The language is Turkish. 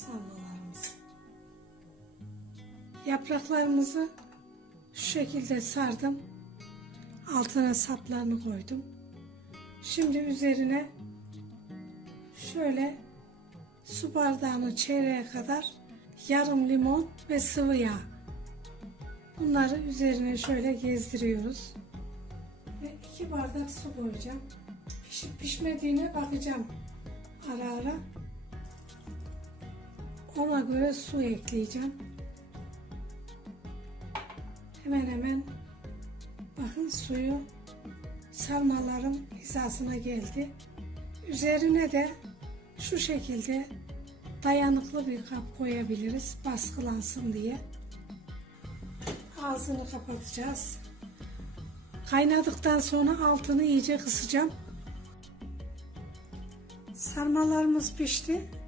sarmalarımız. Yapraklarımızı şu şekilde sardım. Altına saplarını koydum. Şimdi üzerine şöyle su bardağını çeyreğe kadar yarım limon ve sıvı yağ. Bunları üzerine şöyle gezdiriyoruz. Ve iki bardak su koyacağım. Pişip pişmediğine bakacağım ara ara. Ona göre su ekleyeceğim. Hemen hemen bakın suyu sarmalarım hizasına geldi. Üzerine de şu şekilde dayanıklı bir kap koyabiliriz baskılansın diye. Ağzını kapatacağız. Kaynadıktan sonra altını iyice kısacağım. Sarmalarımız pişti.